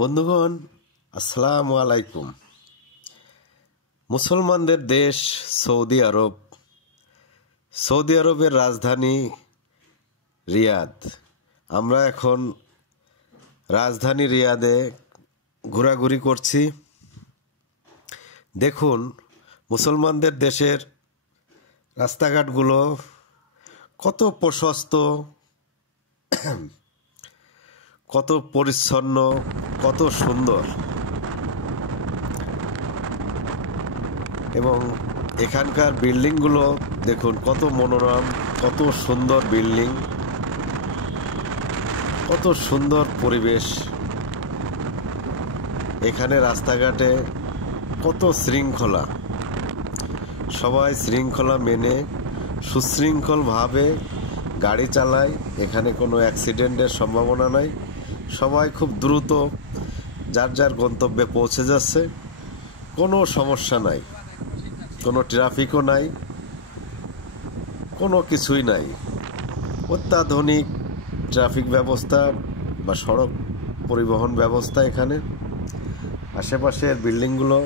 বন্ধুগণ, আসসালামু আলাইকুম। মুসলমানদের দেশ সৌদি আরব। সৌদি আরবের রাজধানী রিয়াদ। আমরা এখন রাজধানী রিয়াদে ঘোরাঘুরি করছি। দেখুন, মুসলমানদের দেশের রাস্তাঘাটগুলো কত প্রশস্ত, কত পরিচ্ছন্ন, কত সুন্দর। এবং এখানকার বিল্ডিংগুলো দেখুন কত মনোরম, কত সুন্দর বিল্ডিং, কত সুন্দর পরিবেশ। এখানে রাস্তাঘাটে কত শৃঙ্খলা, সবাই শৃঙ্খলা মেনে সুশৃঙ্খলভাবে গাড়ি চালায়। এখানে কোনো অ্যাক্সিডেন্টের সম্ভাবনা নাই। সবাই খুব দ্রুত যার যার গন্তব্যে পৌঁছে যাচ্ছে। কোনো সমস্যা নাই, কোনো ট্রাফিকও নাই, কোনো কিছুই নাই। অত্যাধুনিক ট্রাফিক ব্যবস্থা বা সড়ক পরিবহন ব্যবস্থা এখানে। আশেপাশের বিল্ডিংগুলো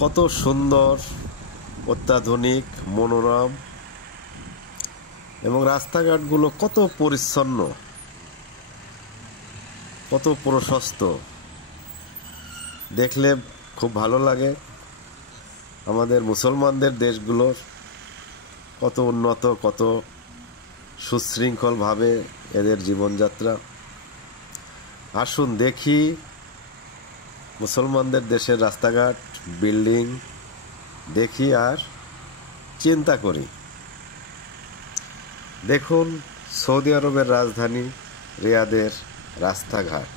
কত সুন্দর, অত্যাধুনিক, মনোরম, এবং রাস্তাঘাটগুলো কত পরিচ্ছন্ন, কত প্রশস্ত। দেখলে খুব ভালো লাগে। আমাদের মুসলমানদের দেশগুলোর কত উন্নত, কত সুশৃঙ্খলভাবে এদের জীবনযাত্রা। আসুন দেখি মুসলমানদের দেশের রাস্তাঘাট, বিল্ডিং দেখি আর চিন্তা করি। দেখুন সৌদি আরবের রাজধানী রিয়াদের রাস্তাঘাট।